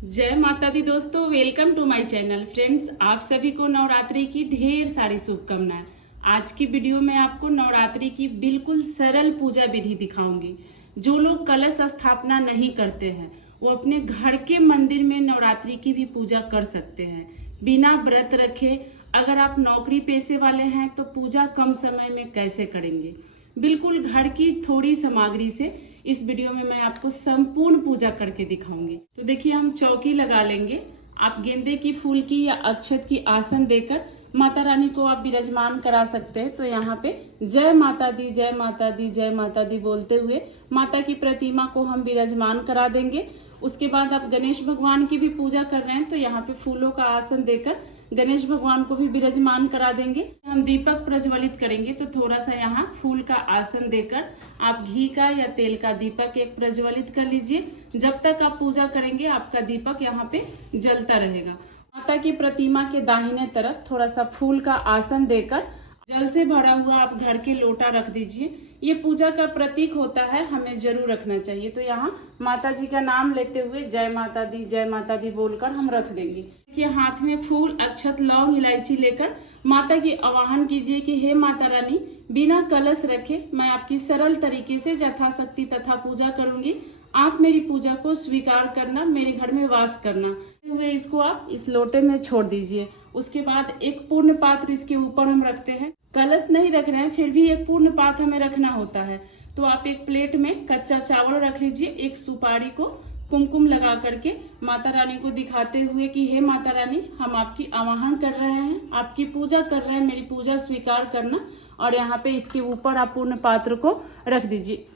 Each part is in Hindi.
जय माता दी दोस्तों, welcome to my channel. Friends, आप सभी को नवरात्रि की ढेर सारी शुभकामनाएं। आज की वीडियो में आपको नवरात्रि की बिल्कुल सरल पूजा विधि दिखाऊंगी। जो लोग कलश स्थापना नहीं करते हैं वो अपने घर के मंदिर में नवरात्रि की भी पूजा कर सकते हैं बिना व्रत रखे। अगर आप नौकरी पेशे वाले हैं तो पूजा कम समय में कैसे करेंगे, बिल्कुल घर की थोड़ी सामग्री से इस वीडियो में मैं आपको संपूर्ण पूजा करके दिखाऊंगी। तो देखिए, हम चौकी लगा लेंगे। आप गेंदे की फूल की या अक्षत की आसन देकर माता रानी को आप विराजमान करा सकते हैं। तो यहाँ पे जय माता दी, जय माता दी, जय माता दी बोलते हुए माता की प्रतिमा को हम विराजमान करा देंगे। उसके बाद आप गणेश भगवान की भी पूजा कर रहे हैं तो यहाँ पे फूलों का आसन देकर गणेश भगवान को भी विराजमान करा देंगे। हम दीपक प्रज्वलित करेंगे तो थोड़ा सा यहाँ फूल का आसन देकर आप घी का या तेल का दीपक एक प्रज्वलित कर लीजिए। जब तक आप पूजा करेंगे आपका दीपक यहाँ पे जलता रहेगा। माता की प्रतिमा के दाहिने तरफ थोड़ा सा फूल का आसन देकर जल से भरा हुआ आप घर के लोटा रख दीजिए। ये पूजा का प्रतीक होता है, हमें जरूर रखना चाहिए। तो यहाँ माता जी का नाम लेते हुए जय माता दी बोलकर हम रख देंगे। देखिए, हाथ में फूल, अक्षत, लौंग, इलायची लेकर माता की आवाहन कीजिए कि हे माता रानी, बिना कलश रखे मैं आपकी सरल तरीके से यथाशक्ति तथा पूजा करूंगी। आप मेरी पूजा को स्वीकार करना, मेरे घर में वास करना। हुए इसको आप इस लोटे में छोड़ दीजिए। उसके बाद एक पूर्ण पात्र इसके ऊपर हम रखते हैं। कलश नहीं रख रहे हैं, फिर भी एक पूर्ण पात्र हमें रखना होता है। तो आप एक प्लेट में कच्चा चावल रख लीजिए, एक सुपारी को कुमकुम लगा करके माता रानी को दिखाते हुए कि हे माता रानी, हम आपकी आवाहन कर रहे हैं, आपकी पूजा कर रहे हैं, मेरी पूजा स्वीकार करना। और यहाँ पे इसके ऊपर आप पूर्ण पात्र को रख दीजिए।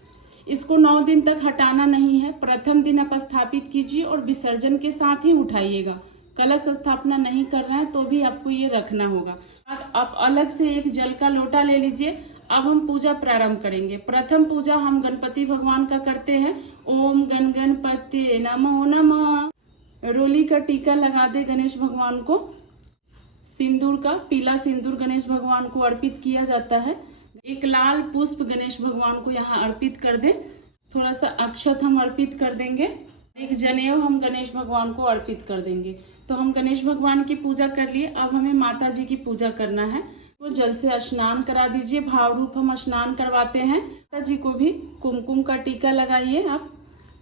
इसको 9 दिन तक हटाना नहीं है। प्रथम दिन आप स्थापित कीजिए और विसर्जन के साथ ही उठाइएगा। कलश स्थापना नहीं कर रहे हैं तो भी आपको ये रखना होगा। आप अलग से एक जल का लोटा ले लीजिए। अब हम पूजा प्रारंभ करेंगे। प्रथम पूजा हम गणपति भगवान का करते हैं। ओम गण गणपति नमो नमः। रोली का टीका लगा दे गणेश भगवान को। सिंदूर का पीला सिंदूर गणेश भगवान को अर्पित किया जाता है। एक लाल पुष्प गणेश भगवान को यहाँ अर्पित कर दे। थोड़ा सा अक्षत हम अर्पित कर देंगे। एक जनेऊ हम गणेश भगवान को अर्पित कर देंगे। तो हम गणेश भगवान की पूजा कर लिए। अब हमें माता जी की पूजा करना है। तो जल से स्नान करा दीजिए। भाव रूप हम स्नान करवाते हैं। माता जी को भी कुमकुम का टीका लगाइए। आप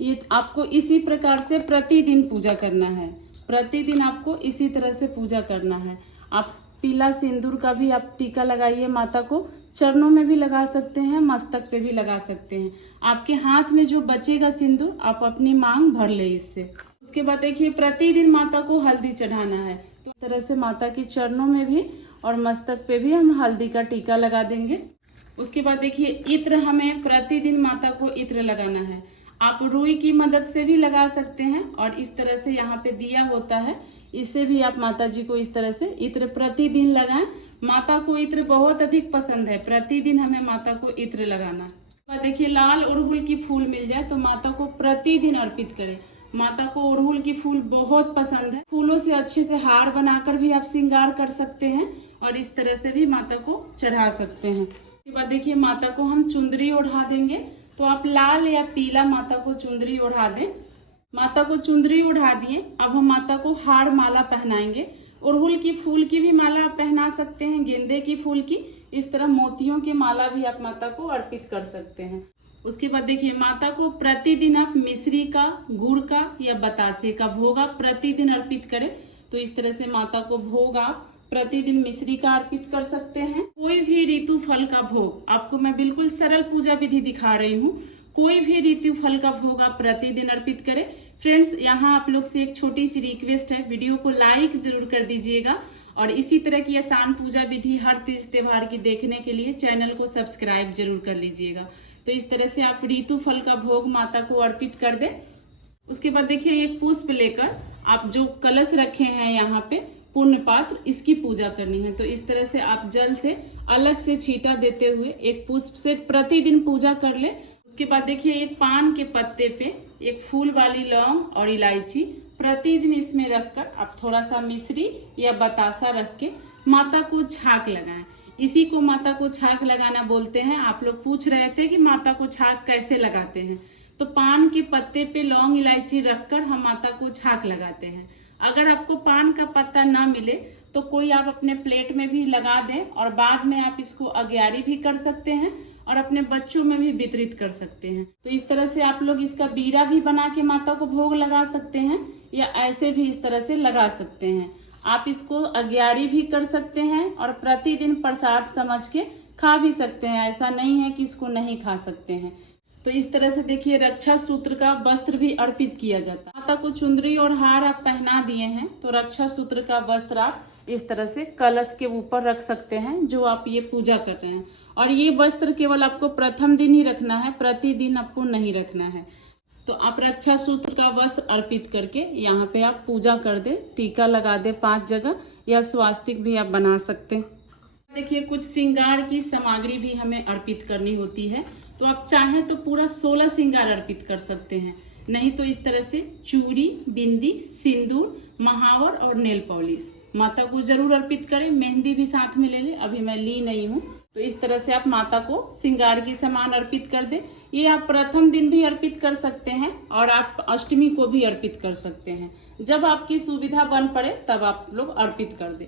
ये आपको इसी प्रकार से प्रतिदिन पूजा करना है। प्रतिदिन आपको इसी तरह से पूजा करना है। आप पीला सिंदूर का भी आप टीका लगाइए। माता को चरणों में भी लगा सकते हैं, मस्तक पे भी लगा सकते हैं। आपके हाथ में जो बचेगा सिंदूर आप अपनी मांग भर ले इससे। उसके बाद देखिए, प्रतिदिन माता को हल्दी चढ़ाना है। तो इस तरह से माता के चरणों में भी और मस्तक पे भी हम हल्दी का टीका लगा देंगे। उसके बाद देखिए, इत्र हमें प्रतिदिन माता को इत्र लगाना है। आप रुई की मदद से भी लगा सकते हैं और इस तरह से यहाँ पे दिया होता है, इससे भी आप माता जी को इस तरह से इत्र प्रतिदिन लगाएं। माता को इत्र बहुत अधिक पसंद है, प्रतिदिन हमें माता को इत्र लगाना है। देखिए, लाल अड़हुल की फूल मिल जाए तो माता को प्रतिदिन अर्पित करें। माता को अड़हुल की फूल बहुत पसंद है। फूलों से अच्छे से हार बनाकर भी आप श्रृंगार कर सकते हैं और इस तरह से भी माता को चढ़ा सकते हैं। उसके बाद देखिए, माता को हम चुंदरी ओढ़ा देंगे। तो आप लाल या पीला माता को चुंदरी ओढ़ा दें। माता को चुंदरी ओढ़ा दिए। अब हम माता को हार माला पहनाएंगे। अड़हुल की फूल की भी माला आप पहना सकते हैं, गेंदे की फूल की। इस तरह मोतियों की माला भी आप माता को अर्पित कर सकते हैं। उसके बाद देखिए, माता को प्रतिदिन आप मिश्री का, गुड़ का या बतासे का भोग आप प्रतिदिन अर्पित करें। तो इस तरह से माता को भोग आप प्रतिदिन मिश्री का अर्पित कर सकते हैं। कोई भी ऋतु फल का भोग, आपको मैं बिल्कुल सरल पूजा विधि दिखा रही हूँ। कोई भी ऋतु फल का भोग आप प्रतिदिन अर्पित करें। फ्रेंड्स, यहाँ आप लोग से एक छोटी सी रिक्वेस्ट है, वीडियो को लाइक जरूर कर दीजिएगा और इसी तरह की आसान पूजा विधि हर तीज त्योहार की देखने के लिए चैनल को सब्सक्राइब जरूर कर लीजिएगा। तो इस तरह से आप ऋतु फल का भोग माता को अर्पित कर दें। उसके बाद देखिए, एक पुष्प लेकर आप जो कलश रखे हैं यहाँ पे पूर्ण पात्र, इसकी पूजा करनी है। तो इस तरह से आप जल से अलग से छींटा देते हुए एक पुष्प से प्रतिदिन पूजा कर ले। उसके बाद देखिए, एक पान के पत्ते पे एक फूल वाली लौंग और इलायची प्रतिदिन इसमें रखकर आप थोड़ा सा मिश्री या बतासा रख के माता को छाक लगाएं। इसी को माता को छाक लगाना बोलते हैं। आप लोग पूछ रहे थे कि माता को छाक कैसे लगाते हैं। तो पान के पत्ते पे लौंग इलायची रखकर हम माता को झांक लगाते हैं। अगर आपको पान का पत्ता ना मिले तो कोई आप अपने प्लेट में भी लगा दें और बाद में आप इसको अग्यारी भी कर सकते हैं और अपने बच्चों में भी वितरित कर सकते हैं। तो इस तरह से आप लोग इसका बीरा भी बना के माता को भोग लगा सकते हैं या ऐसे भी इस तरह से लगा सकते हैं। आप इसको अग्यारी भी कर सकते हैं और प्रतिदिन प्रसाद समझ के खा भी सकते हैं। ऐसा नहीं है कि इसको नहीं खा सकते हैं। तो इस तरह से देखिए रक्षा सूत्र का वस्त्र भी अर्पित किया जाता है। माता को चुंदरी और हार आप पहना दिए हैं तो रक्षा सूत्र का वस्त्र आप इस तरह से कलश के ऊपर रख सकते हैं जो आप ये पूजा कर रहे हैं। और ये वस्त्र केवल आपको प्रथम दिन ही रखना है, प्रतिदिन आपको नहीं रखना है। तो आप रक्षा सूत्र का वस्त्र अर्पित करके यहाँ पे आप पूजा कर दे, टीका लगा दे 5 जगह या स्वास्तिक भी आप बना सकते हैं। देखिए कुछ श्रृंगार की सामग्री भी हमें अर्पित करनी होती है। तो आप चाहें तो पूरा 16 श्रृंगार अर्पित कर सकते हैं, नहीं तो इस तरह से चूड़ी, बिंदी, सिंदूर, महावर और नेल पॉलिश माता को जरूर अर्पित करें। मेहंदी भी साथ में ले लें, अभी मैं ली नहीं हूँ। तो इस तरह से आप माता को श्रृंगार की सामान अर्पित कर दें। ये आप प्रथम दिन भी अर्पित कर सकते हैं और आप अष्टमी को भी अर्पित कर सकते हैं। जब आपकी सुविधा बन पड़े तब आप लोग अर्पित कर दें।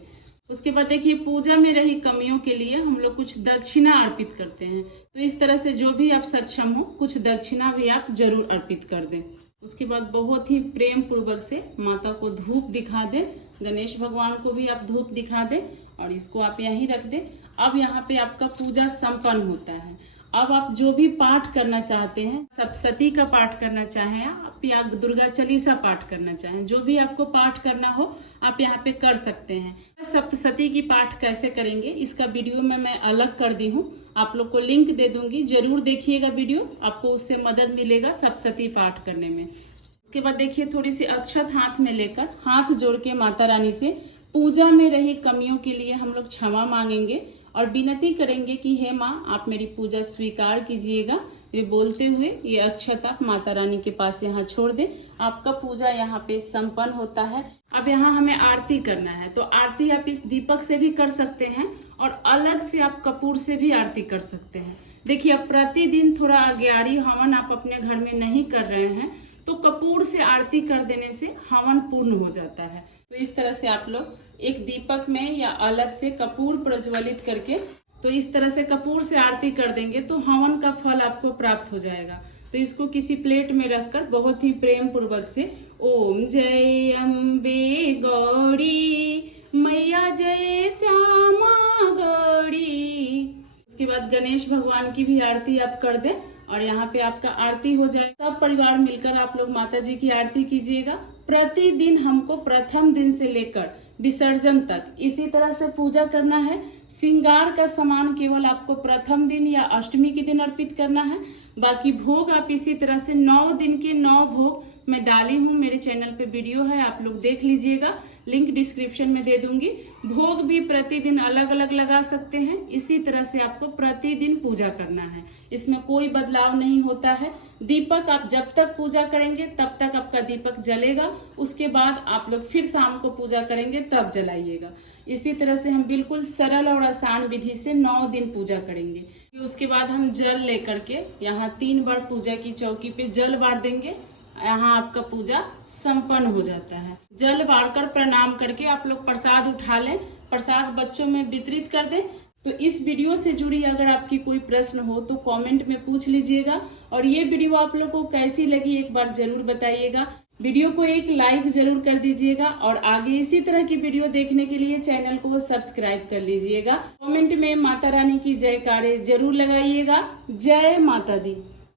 उसके बाद देखिए पूजा में रही कमियों के लिए हम लोग कुछ दक्षिणा अर्पित करते हैं। तो इस तरह से जो भी आप सक्षम हो कुछ दक्षिणा भी आप जरूर अर्पित कर दें। उसके बाद बहुत ही प्रेम पूर्वक से माता को धूप दिखा दें। गणेश भगवान को भी आप धूप दिखा दें और इसको आप यहीं रख दें। अब यहाँ पे आपका पूजा संपन्न होता है। अब आप जो भी पाठ करना चाहते हैं, सप्तशती का पाठ करना चाहें आप या दुर्गा चालीसा पाठ करना चाहें, जो भी आपको पाठ करना हो आप यहाँ पे कर सकते हैं। सप्तशती की पाठ कैसे करेंगे इसका वीडियो में मैं अलग कर दी हूँ, आप लोग को लिंक दे दूंगी, जरूर देखिएगा वीडियो, आपको उससे मदद मिलेगा सप्तशती पाठ करने में। उसके बाद देखिए थोड़ी सी अक्षत हाथ में लेकर हाथ जोड़ के माता रानी से पूजा में रही कमियों के लिए हम लोग क्षमा मांगेंगे और विनती करेंगे कि हे माँ आप मेरी पूजा स्वीकार कीजिएगा। ये बोलते हुए ये अक्षत आप माता रानी के पास यहाँ छोड़ दें। आपका पूजा यहाँ पे संपन्न होता है। अब यहाँ हमें आरती करना है, तो आरती आप इस दीपक से भी कर सकते हैं और अलग से आप कपूर से भी आरती कर सकते हैं। देखिए अब प्रतिदिन थोड़ा अग्यारी हवन आप अपने घर में नहीं कर रहे हैं तो कपूर से आरती कर देने से हवन पूर्ण हो जाता है। तो इस तरह से आप लोग एक दीपक में या अलग से कपूर प्रज्वलित करके तो इस तरह से कपूर से आरती कर देंगे तो हवन का फल आपको प्राप्त हो जाएगा। तो इसको किसी प्लेट में रखकर बहुत ही प्रेम पूर्वक से ओम जय अम्बे गौरी मैया जय श्यामा गौरी। उसके बाद गणेश भगवान की भी आरती आप कर दें और यहाँ पे आपका आरती हो जाए। सब परिवार मिलकर आप लोग माता जी की आरती कीजिएगा। प्रतिदिन हमको प्रथम दिन से लेकर विसर्जन तक इसी तरह से पूजा करना है। श्रृंगार का सामान केवल आपको प्रथम दिन या अष्टमी के दिन अर्पित करना है। बाकी भोग आप इसी तरह से 9 दिन के 9 भोग मैं डाली हूँ, मेरे चैनल पे वीडियो है, आप लोग देख लीजिएगा, लिंक डिस्क्रिप्शन में दे दूंगी। भोग भी प्रतिदिन अलग अलग लगा सकते हैं। इसी तरह से आपको प्रतिदिन पूजा करना है, इसमें कोई बदलाव नहीं होता है। दीपक आप जब तक पूजा करेंगे तब तक आपका दीपक जलेगा, उसके बाद आप लोग फिर शाम को पूजा करेंगे तब जलाइएगा। इसी तरह से हम बिल्कुल सरल और आसान विधि से 9 दिन पूजा करेंगे। उसके बाद हम जल लेकर के यहाँ 3 बार पूजा की चौकी पे जल बार देंगे। यहाँ आपका पूजा संपन्न हो जाता है। जल बार कर प्रणाम करके आप लोग प्रसाद उठा लें, प्रसाद बच्चों में वितरित कर दें। तो इस वीडियो से जुड़ी अगर आपकी कोई प्रश्न हो तो कमेंट में पूछ लीजिएगा और ये वीडियो आप लोग को कैसी लगी एक बार जरूर बताइएगा। वीडियो को एक लाइक जरूर कर दीजिएगा और आगे इसी तरह की वीडियो देखने के लिए चैनल को सब्सक्राइब कर लीजिएगा। कमेंट में माता रानी की जयकारे जरूर लगाइएगा। जय माता दी।